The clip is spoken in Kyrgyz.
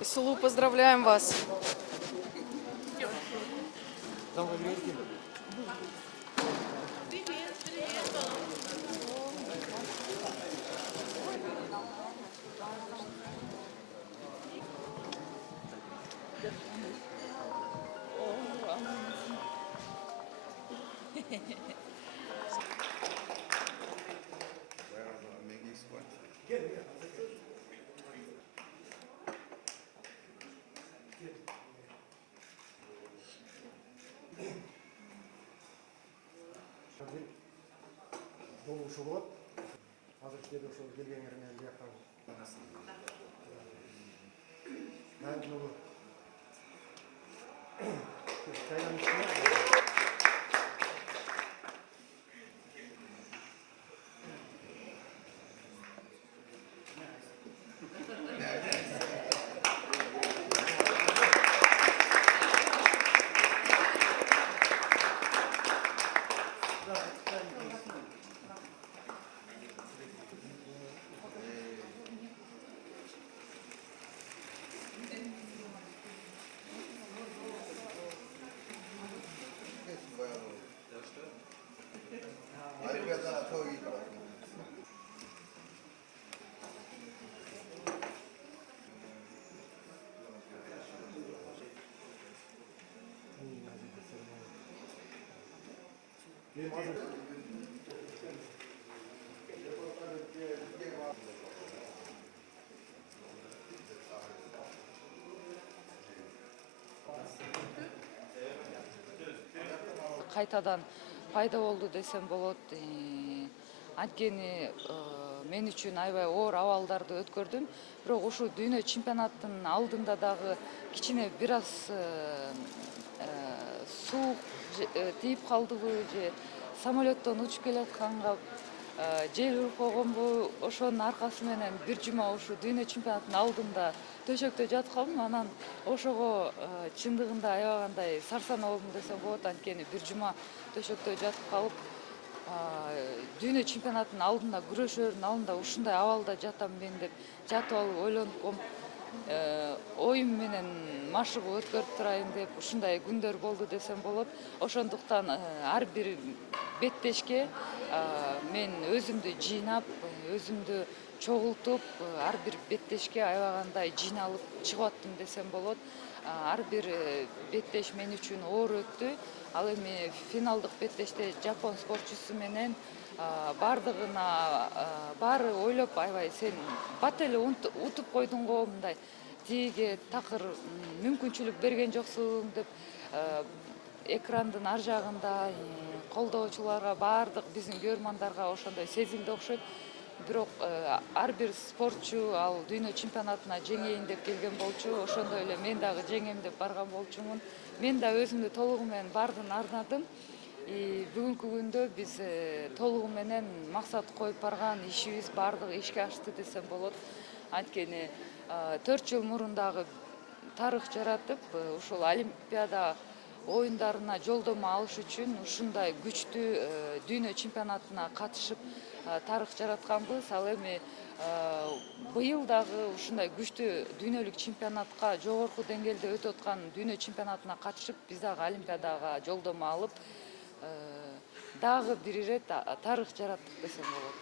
Исулу, поздравляем вас. Болушу болот. Азыр силер ошол келгениңер менен бияка Кайтадан пайда болду десем болот. Анткени мен үчүн аябай оор абалдарды өткөрдүм. Бирок ушул дүйнө чемпионаттын алдында дагы кичине бир аз суук тийип калдыбы же самолеттон учуп келатканга жел уркогонбу, ошонун аркасы менен бир жума ушу дүйнө чемпионаттын алдында төшөктө жатып калдым. Анан ошого чындыгында аябагандай сарсанаа болдум десем болот. Анткени бир жума төшөктө жатып калып, дүйнө чемпионаттын алдында, күрөшөрдүн алдында ушундай абалда жатам мен деп жатып алып ойлонуп, оюм менен машыгып өткөрүп турайын деп ушундай күндөр болду десем болот. Ошондуктан ар бир беттешке мен өзүмдү жыйнап, өзүмдү чогултуп, ар бир беттешке аябагандай жыйналып чыгып аттым десем болот. Ар бир беттеш мен үчүн оор өттү. Ал эми финалдык беттеште жапон спортчусу менен баары ойлоп, аябай сен бат эле утуп койдуң го, мындай тиге такыр мүмкүнчүлүк берген жоксуң деп экрандын ар жагында колдоочуларга, баардык биздин көрөрмандарга ошондой сезилди окшойт. Бирок ар бир спортчу ал дүйнө чемпионатына жеңейин деп келген болчу. Ошондой эле мен дагы жеңем деп барган болчумун. Мен да өзүмдү толугу менен баардыгын арнадым. Бүгүнкү күндө биз толугу менен максат коюп барган ишибиз баардыгы ишке ашты десем болот. Анткени 4 жыл мурун дагы тарых жаратып, ушул Олимпиада оюндарына жолдомо алыш үчүн ушундай күчтүү дүйнө чемпионатына катышып тарых жаратканбыз. Ал эми быйыл дагы ушундай күчтүү дүйнөлүк чемпионатка, жогорку деңгээлде өтүп аткан дүйнө чемпионатына катышып, биз дагы Олимпиадага жолдомо алып, дагы бир ирет тарых жараттык десем болот.